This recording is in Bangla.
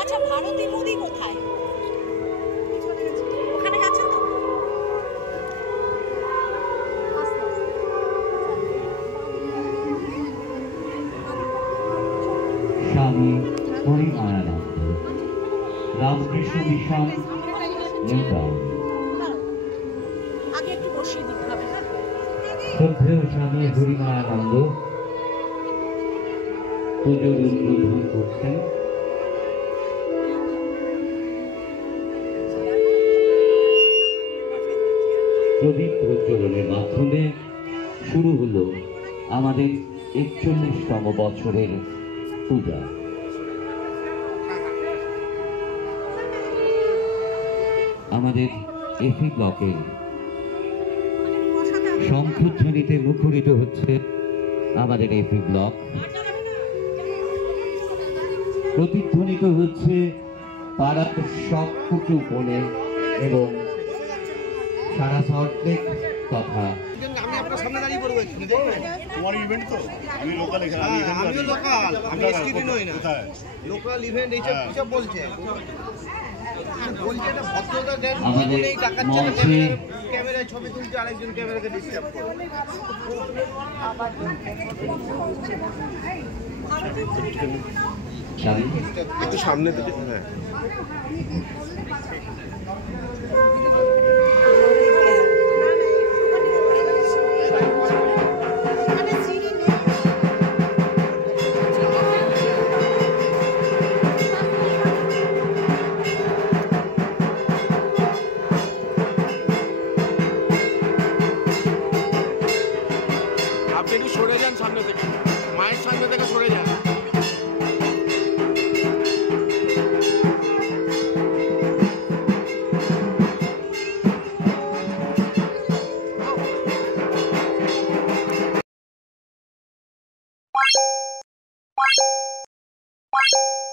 আচ্ছা, ভারতী মোদি কোথায়? ওখানে গেছেন তো? স্বামী হরিমায়ানন্দ, রামকৃষ্ণ মিশন, নিউটাউন। আগে একটু বসিয়ে দিতে হবে। শ্রদ্ধেয় স্বামী হরিমায়ানন্দ পুজোর উদ্বোধন করছেন। প্রদীপ প্রজ্বলনের মাধ্যমে শুরু হলো আমাদের ৪১তম বছরের পূজা। আমাদের এফি ব্লকের শঙ্খধ্বনিতে মুখরিত হচ্ছে আমাদের এফি ব্লক, প্রতিধ্বনিত হচ্ছে পাড়ার সব কুটু কোণে এবং সারা সল্টলেক তথা আমি আপনার সামনে দাঁড়িয়ে পড়বো। তোমার ইভেন্ট তো? আমি লোকাল এখানে, আমিও লোকাল, আমি এসটিডি নই না। লোকাল ইভেন্ট এইসব বলছে একটা ভদ্রতা দেন, নেই টাকাচ্ছে না, ক্যামেরায় ছবি তুলছে, আরেকজন ক্যামেরাকে ডিস্টার্ব করে। একটু সামনে দিকে। হ্যাঁ, আপনি একটু সরে যান সামনে থেকে, মায়ের সামনে থেকে সরে যান। Bye.